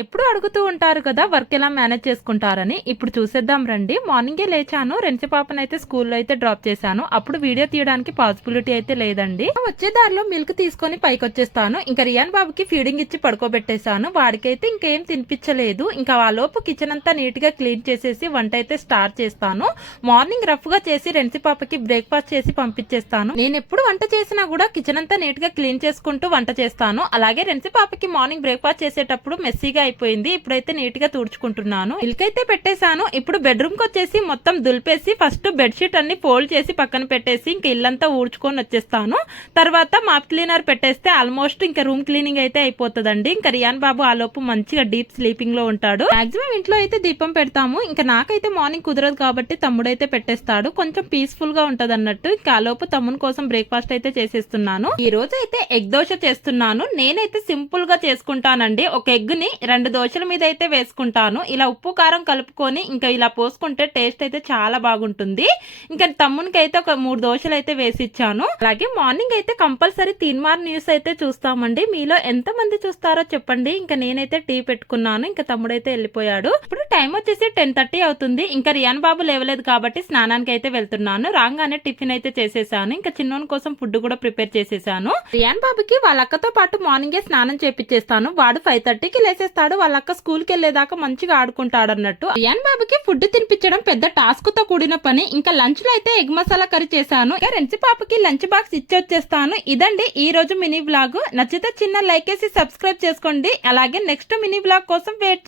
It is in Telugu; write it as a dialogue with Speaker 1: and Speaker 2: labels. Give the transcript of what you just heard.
Speaker 1: ఎప్పుడు అడుగుతూ ఉంటారు కదా వర్క్ ఎలా మేనేజ్ చేసుకుంటారని. ఇప్పుడు చూసేద్దాం రండి. మార్నింగే లేచాను. రెంచి పాపనైతే స్కూల్లో అయితే డ్రాప్ చేశాను. అప్పుడు వీడియో తీయడానికి పాసిబిలిటీ అయితే లేదండి. వచ్చే దారిలో మిల్క్ తీసుకొని పైకి వచ్చేస్తాను ఇంకా రియాన్ బాబుకి ఫీడింగ్ ఇచ్చి పడుకోబెట్టేశాను. వాడికైతే ఇంకేం తినిపించలేదు. ఇంకా ఆ లోపు కిచెన్ అంతా నీట్గా క్లీన్ చేసేసి వంట అయితే స్టార్ట్ చేస్తాను. మార్నింగ్ రఫ్గా చేసి రెంచి పాపకి బ్రేక్ఫాస్ట్ చేసి పంపించేస్తాను. నేను ఎప్పుడు వంట చేసినా కూడా కిచెన్ అంతా నీట్గా క్లీన్ చేసుకుంటూ వంట చేస్తాను. అలాగే రెంచి పాపకి మార్నింగ్ బ్రేక్ఫాస్ట్ చేసేటప్పుడు మెస్సీగా అయిపోయింది. ఇప్పుడైతే నీట్గా తుడుచుకుంటున్నాను. మిల్క్ అయితే పెట్టేశాను. ఇప్పుడు బెడ్రూమ్కి వచ్చేసి మొత్తం దులిపేసి ఫస్ట్ బెడ్షీట్ అన్ని ఫోల్డ్ చేసి పక్కన పెట్టేసి ఇంక ఇల్లంతా ఊడ్చుకొని వచ్చేస్తాను. తర్వాత మాప్ క్లీనర్ పెట్టేస్తే ఆల్మోస్ట్ ఇంకా రూమ్ క్లీనింగ్ అయితే అయిపోతుందండి. ఇంకా రియాన్ బాబు ఆలోపు మంచిగా డీప్ స్లీపింగ్లో ఉంటాడు. మాక్సిమం ఇంట్లో అయితే దీపం పెడతాము. ఇంకా నాకైతే మార్నింగ్ కుదరదు కాబట్టి తమ్ముడైతే పెట్టేస్తాడు. కొంచెం పీస్ఫుల్గా ఉంటది అన్నట్టు ఇంకా ఆలోపు లోపు తమ్ముని కోసం బ్రేక్ఫాస్ట్ అయితే చేసేస్తున్నాను. ఈ రోజు అయితే ఎగ్ దోశ చేస్తున్నాను. నేనైతే సింపుల్గా చేసుకుంటానండి. ఒక ఎగ్ని రెండు దోశల మీద అయితే వేసుకుంటాను. ఇలా ఉప్పు కారం కలుపుకొని ఇంకా ఇలా పోసుకుంటే టేస్ట్ అయితే చాలా బాగుంటుంది. ఇంకా తమ్మునికి అయితే ఒక మూడు దోశలు అయితే వేసి ఇచ్చాను అలాగే మార్నింగ్ అయితే కంపల్సరీ తీన్మార్ న్యూస్ అయితే చూస్తామండి. మీలో ఎంత మంది చూస్తారో చెప్పండి. ఇంకా నేనైతే టీ పెట్టుకున్నాను. ఇంకా తమ్ముడైతే వెళ్ళిపోయాడు. ఇప్పుడు టైం వచ్చేసి టెన్ థర్టీ అవుతుంది. ఇంకా రియాన్ బాబు లేవలేదు కాబట్టి స్నానానికి అయితే వెళ్తున్నాను. రాగానే టిఫిన్ అయితే చేసేసాను. ఇంకా చిన్నోని కోసం ఫుడ్ కూడా ప్రిపేర్ చేసేసాను. రియాన్ బాబుకి వాళ్ళ అక్కతో పాటు మార్నింగే స్నానం చేపించేస్తాను వాడు ఫైవ్ థర్టీకి చేస్తాడు వాళ్ళ అక్క స్కూల్కి వెళ్ళేదాకా మంచిగా ఆడుకుంటాడు అన్నట్టు రియాన్ బాబుకి ఫుడ్ తినిపించడం పెద్ద టాస్క్తో కూడిన పని. ఇంకా లంచ్లో అయితే ఎగ్ మసాలా కర్రీ చేశాను. ఇంకా రెంచి పాపకి లంచ్ బాక్స్ ఇచ్చి వచ్చేస్తాను ఇదండి ఈ రోజు మినీ బ్లాగ్. నచ్చితే చిన్న లైక్ వేసి సబ్స్క్రైబ్ చేసుకోండి. అలాగే నెక్స్ట్ మినీ బ్లాగ్ కోసం వెయిట్